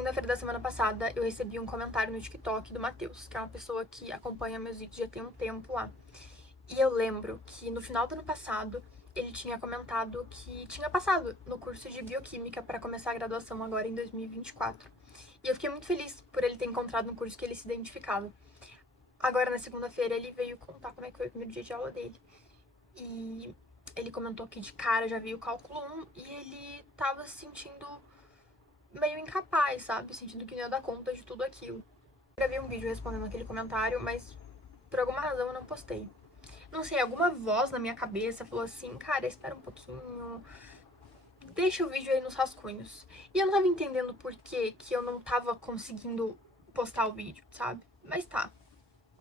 segunda-feira da semana passada, eu recebi um comentário no TikTok do Matheus, que é uma pessoa que acompanha meus vídeos já tem um tempo lá. E eu lembro que no final do ano passado, ele tinha comentado que tinha passado no curso de Bioquímica para começar a graduação agora em 2024. E eu fiquei muito feliz por ele ter encontrado um curso que ele se identificava. Agora, na segunda-feira, ele veio contar como é que foi o primeiro dia de aula dele. E ele comentou que de cara já veio o cálculo 1 e ele tava se sentindo meio incapaz, sabe? Sentindo que não ia dar conta de tudo aquilo. Eu gravei um vídeo respondendo aquele comentário, mas por alguma razão eu não postei. Não sei, alguma voz na minha cabeça falou assim, cara, espera um pouquinho, deixa o vídeo aí nos rascunhos. E eu não tava entendendo por que eu não tava conseguindo postar o vídeo, sabe? Mas tá,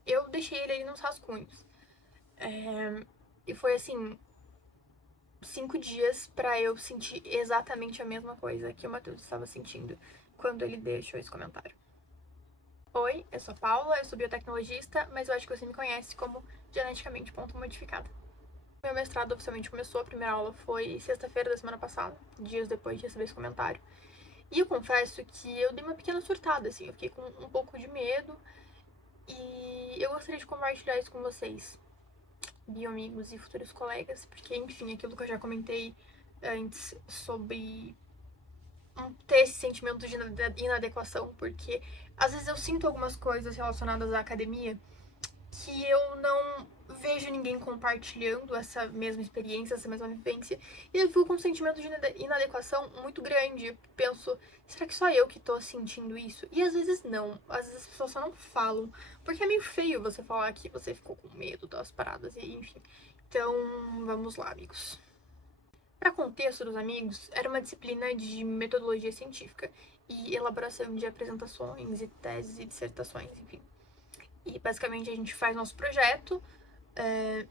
eu deixei ele aí nos rascunhos. E foi assim, 5 dias pra eu sentir exatamente a mesma coisa que o Matheus estava sentindo quando ele deixou esse comentário. Oi, eu sou a Paula, eu sou biotecnologista, mas eu acho que você me conhece como geneticamente ponto modificada. Meu mestrado oficialmente começou, a primeira aula foi sexta-feira da semana passada, dias depois de receber esse comentário. E eu confesso que eu dei uma pequena surtada, assim, eu fiquei com um pouco de medo e eu gostaria de compartilhar isso com vocês, bioamigos e futuros colegas, porque, enfim, aquilo que eu já comentei antes sobre ter esse sentimento de inadequação, porque às vezes eu sinto algumas coisas relacionadas à academia que eu não vejo ninguém compartilhando essa mesma experiência, essa mesma vivência, e eu fico com um sentimento de inadequação muito grande. Eu penso, será que só eu que tô sentindo isso? E às vezes não, às vezes as pessoas só não falam, porque é meio feio você falar que você ficou com medo das paradas, e enfim. Então, vamos lá, amigos. Para contexto dos amigos, era uma disciplina de metodologia científica e elaboração de apresentações e teses e dissertações, enfim. E basicamente a gente faz nosso projeto,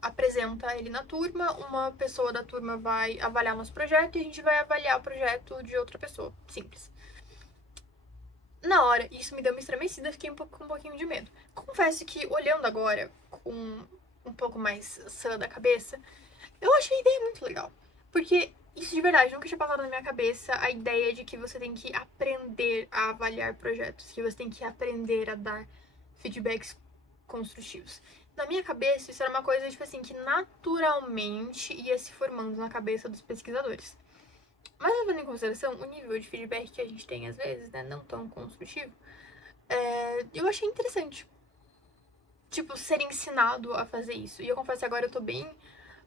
apresenta ele na turma, uma pessoa da turma vai avaliar nosso projeto e a gente vai avaliar o projeto de outra pessoa. Simples. Na hora, isso me deu uma estremecida, fiquei com um pouquinho de medo. Confesso que, olhando agora, com um pouco mais sã da cabeça, eu achei a ideia muito legal. Porque isso de verdade nunca tinha passado na minha cabeça a ideia de que você tem que aprender a avaliar projetos, que você tem que aprender a dar feedbacks construtivos. Na minha cabeça, isso era uma coisa, tipo assim, que naturalmente ia se formando na cabeça dos pesquisadores. Mas levando em consideração o nível de feedback que a gente tem às vezes, né, não tão construtivo, eu achei interessante, tipo, ser ensinado a fazer isso. E eu confesso que agora eu tô bem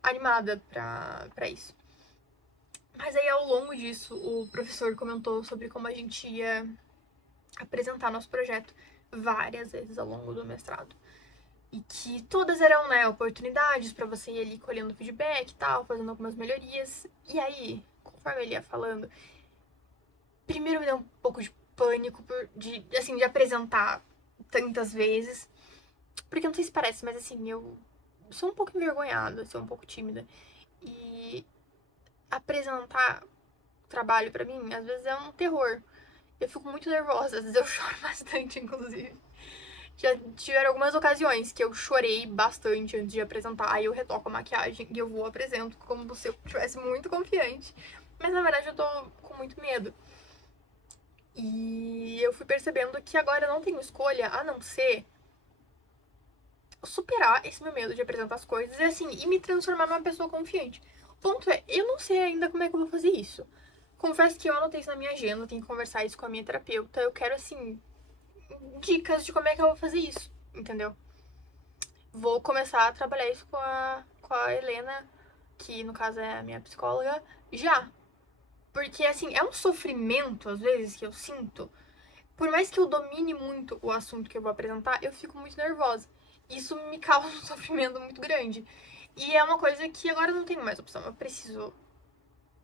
animada pra isso. Mas aí, ao longo disso, o professor comentou sobre como a gente ia apresentar nosso projeto várias vezes ao longo do mestrado. E que todas eram, né, oportunidades para você ir ali colhendo feedback e tal, fazendo algumas melhorias. E aí, conforme ele ia falando, primeiro me deu um pouco de pânico de apresentar tantas vezes. Porque não sei se parece, mas assim, eu sou um pouco envergonhada, sou um pouco tímida. E apresentar trabalho pra mim, às vezes é um terror. Eu fico muito nervosa, às vezes eu choro bastante, inclusive. Já tiveram algumas ocasiões que eu chorei bastante antes de apresentar. Aí eu retoco a maquiagem e eu vou apresento como se eu estivesse muito confiante. Mas na verdade eu tô com muito medo. E eu fui percebendo que agora eu não tenho escolha a não ser superar esse meu medo de apresentar as coisas e assim, e me transformar numa pessoa confiante. O ponto é, eu não sei ainda como é que eu vou fazer isso. Confesso que eu anotei isso na minha agenda, tenho que conversar isso com a minha terapeuta. Eu quero, assim, dicas de como é que eu vou fazer isso, entendeu? Vou começar a trabalhar isso com a Helena, que no caso é a minha psicóloga, já. Porque, assim, é um sofrimento, às vezes, que eu sinto. Por mais que eu domine muito o assunto que eu vou apresentar, eu fico muito nervosa. Isso me causa um sofrimento muito grande. E é uma coisa que agora eu não tenho mais opção. Eu preciso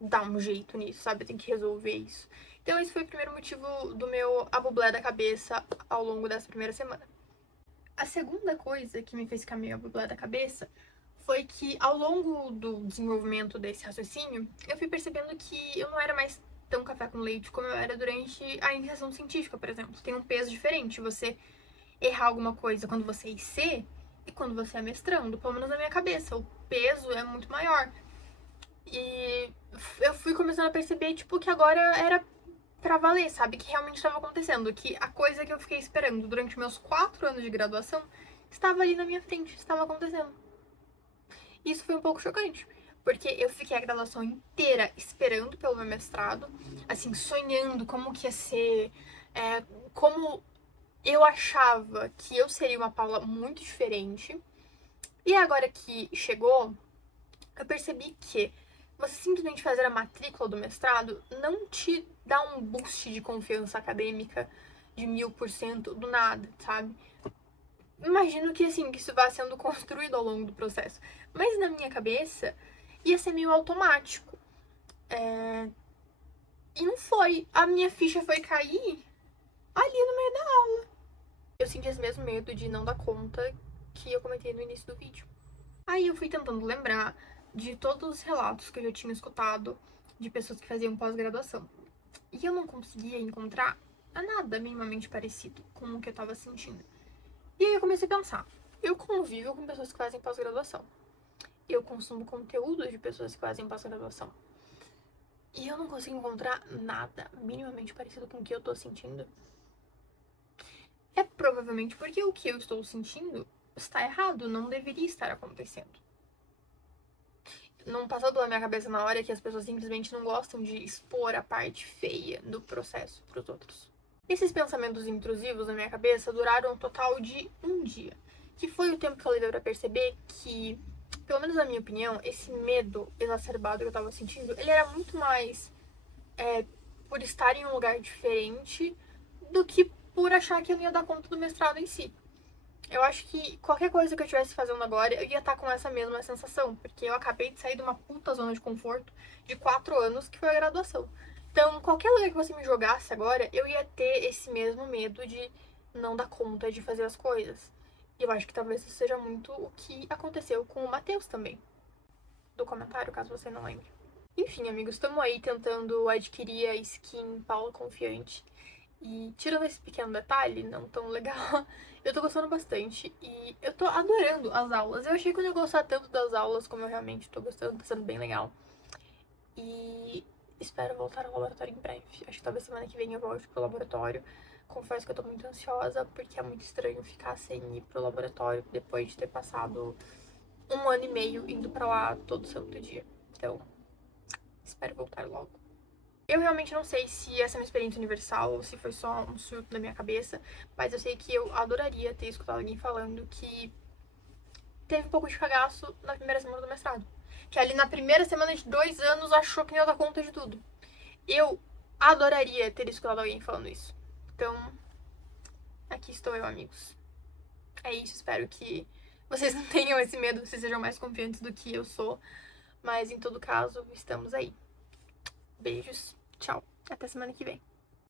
dar um jeito nisso, sabe? Eu tenho que resolver isso. Então, esse foi o primeiro motivo do meu abublé da cabeça ao longo dessa primeira semana. A segunda coisa que me fez ficar meio abublé da cabeça foi que, ao longo do desenvolvimento desse raciocínio, eu fui percebendo que eu não era mais tão café com leite como eu era durante a iniciação científica, por exemplo. Tem um peso diferente você errar alguma coisa quando você é IC e quando você é mestrando, pelo menos na minha cabeça. O peso é muito maior. E eu fui começando a perceber, tipo, que agora era pra valer, sabe? Que realmente estava acontecendo. Que a coisa que eu fiquei esperando durante meus 4 anos de graduação estava ali na minha frente, estava acontecendo. Isso foi um pouco chocante, porque eu fiquei a graduação inteira esperando pelo meu mestrado, assim, sonhando como que ia ser, como eu achava que eu seria uma Paula muito diferente. E agora que chegou, eu percebi que você simplesmente fazer a matrícula do mestrado não te dá um boost de confiança acadêmica de 1000% do nada, sabe? Imagino que assim, que isso vá sendo construído ao longo do processo. Mas na minha cabeça ia ser meio automático. E não foi. A minha ficha foi cair ali no meio da aula. Eu senti esse mesmo medo de não dar conta que eu comentei no início do vídeo. Aí eu fui tentando lembrar de todos os relatos que eu já tinha escutado de pessoas que faziam pós-graduação. E eu não conseguia encontrar nada minimamente parecido com o que eu tava sentindo. E aí eu comecei a pensar, eu convivo com pessoas que fazem pós-graduação. Eu consumo conteúdo de pessoas que fazem pós-graduação. E eu não consigo encontrar nada minimamente parecido com o que eu tô sentindo. É provavelmente porque o que eu estou sentindo está errado, não deveria estar acontecendo. Não passou pela minha cabeça na hora que as pessoas simplesmente não gostam de expor a parte feia do processo para os outros. Esses pensamentos intrusivos na minha cabeça duraram um total de um dia, que foi o tempo que eu levei para perceber que, pelo menos na minha opinião, esse medo exacerbado que eu tava sentindo, ele era muito mais por estar em um lugar diferente do que por achar que eu não ia dar conta do mestrado em si. Eu acho que qualquer coisa que eu estivesse fazendo agora, eu ia estar com essa mesma sensação, porque eu acabei de sair de uma puta zona de conforto de 4 anos, que foi a graduação. Então, qualquer lugar que você me jogasse agora, eu ia ter esse mesmo medo de não dar conta de fazer as coisas. E eu acho que talvez isso seja muito o que aconteceu com o Matheus também. Do comentário, caso você não lembre. Enfim, amigos, estamos aí tentando adquirir a skin Paulo Confiante. E tirando esse pequeno detalhe, não tão legal, eu tô gostando bastante e eu tô adorando as aulas. Eu achei que eu não ia gostar tanto das aulas como eu realmente tô gostando, tá sendo bem legal. E espero voltar ao laboratório em breve. Acho que talvez semana que vem eu volte pro laboratório. Confesso que eu tô muito ansiosa, porque é muito estranho ficar sem ir pro laboratório depois de ter passado 1 ano e meio indo pra lá todo santo dia. Então, espero voltar logo. Eu realmente não sei se essa é uma experiência universal ou se foi só um surto da minha cabeça, mas eu sei que eu adoraria ter escutado alguém falando que teve um pouco de cagaço na primeira semana do mestrado. Que ali na primeira semana de 2 anos achou que não ia dar conta de tudo. Eu adoraria ter escutado alguém falando isso. Então, aqui estou eu, amigos. É isso, espero que vocês não tenham esse medo, vocês sejam mais confiantes do que eu sou. Mas em todo caso, estamos aí. Beijos, tchau, até semana que vem.